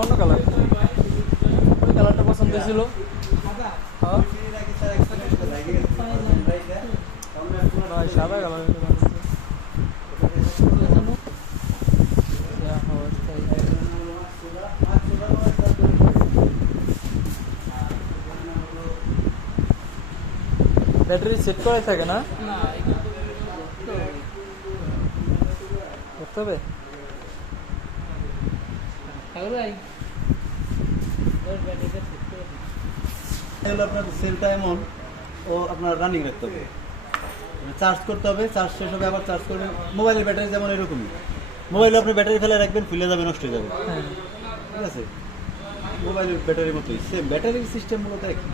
অন্য কালার, ওই কালারটা পছন্দ ছিল। হ্যাঁ ভাই সাদা কালার ব্যাটারি সেট করাই থাকে না, করতে হবে। আপনার সেলটা এমন ও আপনার রানিং রাখতে হবে, চার্জ করতে হবে, চার্জ শেষ হবে আবার চার্জ করবে। মোবাইলের ব্যাটারি যেমন এরকমই, মোবাইলে আপনি ব্যাটারি ফেলে রাখবেন, ফুলে যাবে, নষ্ট হয়ে যাবে। ঠিক আছে, মোবাইলের ব্যাটারির মতোই সেম, ব্যাটারির সিস্টেম মূলত একই।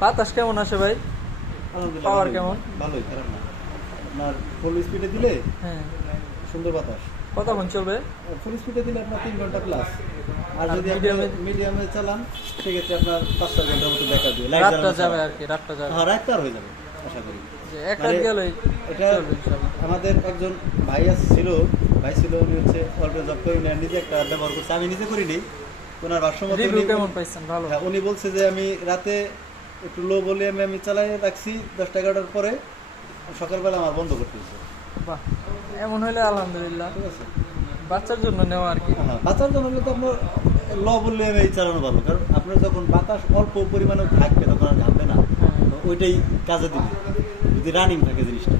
বাতাস কেমন আসে ভাই? পাওয়ার কেমন? ভালোই, খারাপ না। আপনার ফুল স্পিডে দিলে সুন্দর বাতাস। কতক্ষণ চলবে? ফুল স্পিডে দিলে আপনার 3 ঘন্টা প্লাস, আর যদি মিডিয়ামে চালান সেক্ষেত্রে আপনার 5-6 ঘন্টার মতো দেখা দিবে। রাতটা যাবে আর কি, রাতটা যাবে। হ্যাঁ, রাতটা হয়ে যাবে আশা করি। এক রাত গেলেই এটা আমাদের একজন ভাই ছিল, উনি হচ্ছে অল্প জব করে নিজে একটা ব্যবহার করছে, আমি নিজে করিনি। ওনার ভাষ্যমত কেমন পাইছেন? ভালো। হ্যাঁ, উনি বলছে যে আমি রাতে একটু লো বলে আমি চালাই রাখছি 10-11টার পরে, সকালবেলা আমার বন্ধ করতে হচ্ছে। বাহ, এমন হলে আলহামদুলিল্লাহ। ঠিক আছে, বাচ্চার জন্য নেওয়া আর কি। হ্যাঁ, বাচ্চার জন্য হলে তো আপনার ল বললে আমি চালানো ভালো, কারণ আপনার যখন বাতাস অল্প পরিমাণে থাকবে তখন আর ঘামবে না, ওইটাই কাজে দিবে যদি রানিং থাকে জিনিসটা।